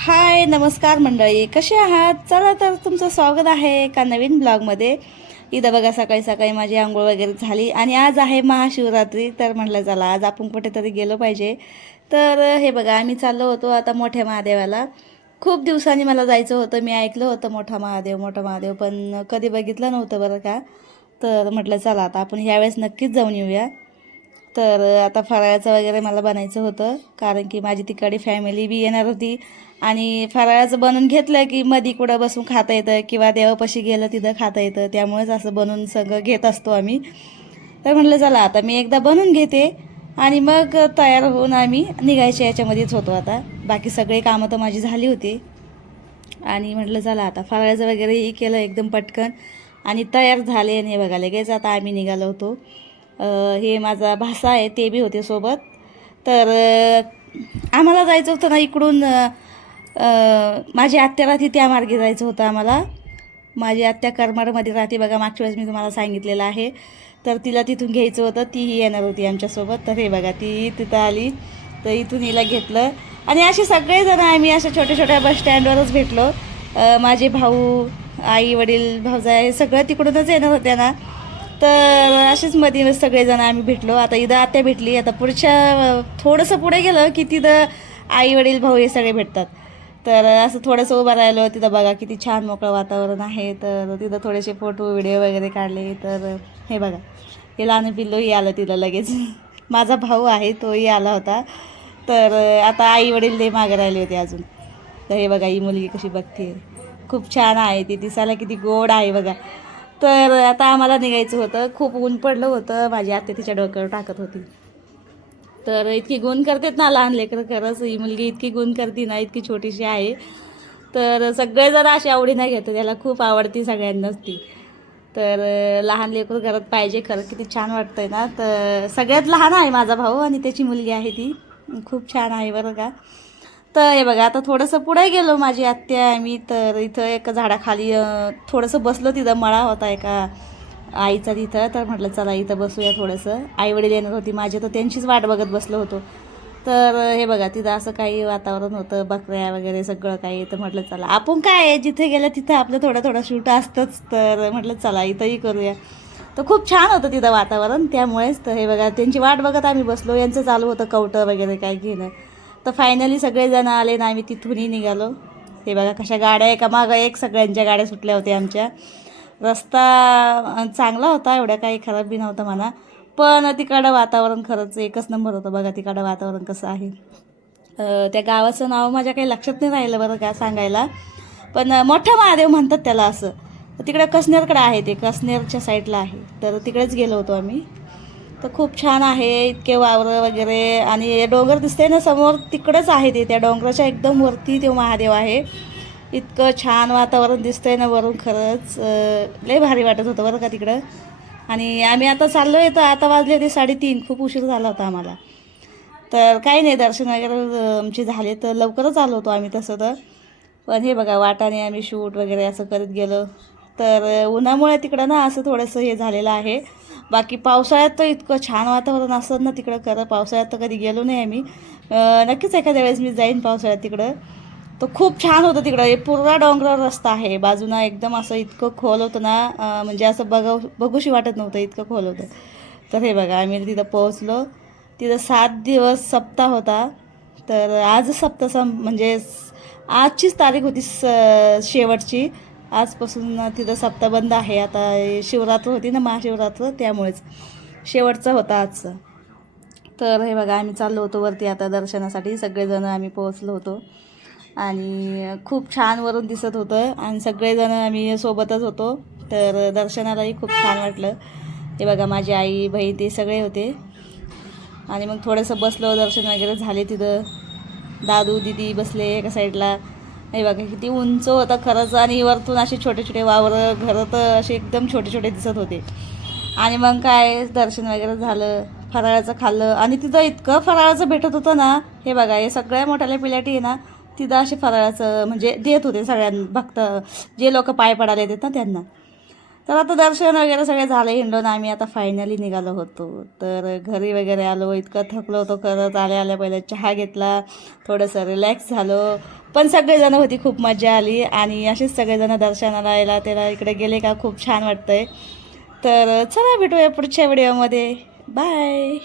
हाय नमस्कार मंडळी, कसे आहात? चला तर तुमचं स्वागत आहे एका नवीन ब्लॉगमध्ये. इथं बघा सकाळी सकाळी माझी आंघोळ वगैरे झाली आणि आज आहे महाशिवरात्री. तर म्हटलं चला आज आपण कुठेतरी गेलो पाहिजे. तर हे बघा आम्ही चाललो होतो आता मोठ्या महादेवाला. खूप दिवसांनी मला जायचं होतं. मी ऐकलं होतं मोठा महादेव पण कधी बघितलं नव्हतं बरं का. तर म्हटलं चला आता आपण ह्यावेळेस नक्कीच जाऊन येऊया. तर आता फराळाचं वगैरे मला बनायचं होतं, कारण की माझी तिकडे फॅमिली बी येणार होती. आणि फराळाचं बनवून घेतलं की मधी कुठं बसून खाता येतं किंवा देवापाशी गेलं तिथं खाता येतं, त्यामुळेच असं बनवून सगळं घेत असतो आम्ही. तर म्हटलं चला आता मी एकदा बनवून घेते आणि मग तयार होऊन आम्ही निघायच्या याच्यामध्येच होतो. आता बाकी सगळे कामं तर माझी झाली होती आणि म्हटलं चला आता फराळाचं वगैरेही केलं एकदम पटकन आणि तयार झाले. आणि हे बघा लगेच आता आम्ही निघालो होतो. हे माझा भासा आहे, ते बी होते सोबत. तर आम्हाला जायचं होतं ना इकडून. माझी आत्या राहते त्या मार्गे जायचं होतं आम्हाला. माझी आत्या करमाडमध्ये राहते बघा, मागच्या वेळेस मी तुम्हाला सांगितलेलं आहे. तर तिला तिथून घ्यायचं होतं, तीही येणार होती आमच्यासोबत. तर हे बघा ती तिथं आली, तर इथून हिला घेतलं आणि असे सगळेजण आम्ही अशा छोट्या छोट्या बसस्टँडवरच भेटलो. माझे भाऊ, आई वडील, भाऊजाई हे सगळं तिकडूनच येणार होत्या ना. तर असेच मध्ये सगळेजण आम्ही भेटलो. आता इथं आत्या भेटली. आता पुढच्या थोडंसं पुढे गेलं की तिथं आई वडील भाऊ हे सगळे भेटतात. तर असं थोडंसं उभं राहिलं. तिथं बघा किती छान मोकळं वातावरण आहे. तर तिथं थोडेसे फोटो व्हिडिओ वगैरे काढले. तर हे बघा हे लहान पिल्लूही आलं तिथं लगेच. माझा भाऊ आहे तोही आला होता. तर आता आई वडील ते मागे राहिले होते अजून. तर हे बघा ही मुलगी कशी बघते, खूप छान आहे ती, दिसायला किती गोड आहे बघा. तर आता आम्हाला निघायचं होतं. खूप ऊन पडलं होतं. माझी आत्या तिच्या डोक्यावर टाकत होती. तर इतकी गुण करतात ना लहान लेकरं, खरंच ही मुलगी इतकी गुण करते ना, इतकी छोटीशी आहे. तर सगळेजण अशी आवडीनं घेतात, त्याला खूप आवडती सगळ्यांनाच ती. तर लहान लेकरं घरात पाहिजे, खरं किती छान वाटतंय ना. तर सगळ्यात लहान आहे माझा भाऊ आणि त्याची मुलगी आहे ती, खूप छान आहे बरं का. तर हे बघा आता थोडंसं पुढे गेलो माझी आत्या आम्ही. तर इथं एका झाडाखाली थोडंसं बसलो. तिथं मळा होता एका आईचा तिथं. तर म्हटलं चला इथं बसूया थोडंसं. आईवडील येणार होती माझे, तर त्यांचीच वाट बघत बसलो होतो. तर हे बघा तिथं असं काही वातावरण होतं, बकऱ्या वगैरे सगळं काही. तर म्हटलं चला आपण काय आहे, जिथे गेलं तिथं आपलं थोडं थोडं शूट असतंच. तर म्हटलं चला इथंही करूया. तर खूप छान होतं तिथं वातावरण, त्यामुळेच. तर हे बघा त्यांची वाट बघत आम्ही बसलो. यांचं चालू होतं कवटं वगैरे काय घेणं. तर फायनली सगळेजण आले ना, आम्ही तिथूनही निघालो. हे बघा कशा गाड्या एका मागं एक सगळ्यांच्या गाड्या सुटल्या होत्या आमच्या. रस्ता चांगला होता, एवढ्या काही खराब बी नव्हता म्हणा. पण तिकडं वातावरण खरंच एकच नंबर होतं. बघा तिकडं वातावरण कसं आहे. त्या गावाचं नाव माझ्या काही लक्षात नाही राहिलं बरं का सांगायला. पण मोठा महादेव म्हणतात त्याला असं. तर तिकडं कसनेरकडं आहे, ते कसनेरच्या साईडला आहे. तर तिकडेच गेलो होतो आम्ही. तर खूप छान आहे, इतके वावरं वगैरे. आणि डोंगर दिसते ना समोर, तिकडंच आहे ते, त्या डोंगराच्या एकदम वरती तो महादेव आहे. इतकं छान वातावरण दिसतंय ना वरून, खरंच लय भारी वाटत होतं बरं का तिकडं. आणि आम्ही आता चाललो आहे, तर आता वाजले होते 3:30. खूप उशीर झाला होता आम्हाला. तर काही नाही, दर्शन वगैरे आमचे झाले, तर लवकरच आलो होतो आम्ही तसं तर. पण हे बघा वाटाने आम्ही शूट वगैरे असं करत गेलो. तर उन्हामुळे तिकडं ना असं थोडंसं हे झालेलं आहे. बाकी पावसाळ्यात तर इतकं छान वातावरण असतं ना तिकडं. खरं पावसाळ्यात तर कधी गेलो नाही आम्ही. नक्कीच एखाद्या वेळेस मी जाईन पावसाळ्यात तिकडं. तर खूप छान होतं तिकडं. हे पूर्ण डोंगरावर रस्ता आहे बाजूनं, एकदम असं इतकं खोल होतं ना, म्हणजे असं बघूशी वाटत नव्हतं, इतकं खोल होतं. तर हे बघा आम्ही तिथं पोहोचलो. तिथं 7 दिवस सप्ताह होता. तर आज सप्ताह म्हणजे आजचीच तारीख होती शेवटची. आजपासून तिथं सप्ताह बंद आहे. आता शिवरात्र होती ना, महाशिवरात्र, त्यामुळेच शेवटचा होता आजचा. तर हे बघा आम्ही चाललो होतो वरती आता दर्शनासाठी. सगळेजण आम्ही पोहोचलो होतो आणि खूप छान वरून दिसत होतं आणि सगळेजण आम्ही सोबतच होतो. तर दर्शनालाही खूप छान वाटलं. हे बघा माझी आई बहीण ते सगळे होते. आणि मग थोडंसं बसलो, दर्शन वगैरे झाले. तिथं दादू दीदी बसले एका साईडला. हे बघा किती उंच होतं खरंच. आणि वरतून असे छोटे छोटे वावरं, घरं तर असे एकदम छोटे छोटे दिसत होते. आणि मग काय दर्शन वगैरे झालं, फराळाचं खाल्लं. आणि तिथं इतकं फराळाचं भेटत होतं ना. हे बघा हे सगळ्या मोठ्याल्या पिल्याटी आहे ना, तिथं असे फराळाचं म्हणजे देत होते सगळ्यांना, भक्त जे लोक पाय पडायला येतात ना त्यांना. तर आता दर्शन वगैरे सगळे झाले हिंडून आम्ही आता फायनली निघालो होतो. तर घरी वगैरे आलो, इतकं थकलो होतो खरंच. आल्या पहिले चहा घेतला, थोडंसं रिलॅक्स झालो. पण सगळेजणं होती, खूप मजा आली आणि असेच सगळेजणं दर्शनाला यायला त्याला इकडे गेले का खूप छान वाटतंय. तर चला भेटूया पुढच्या व्हिडिओमध्ये. बाय.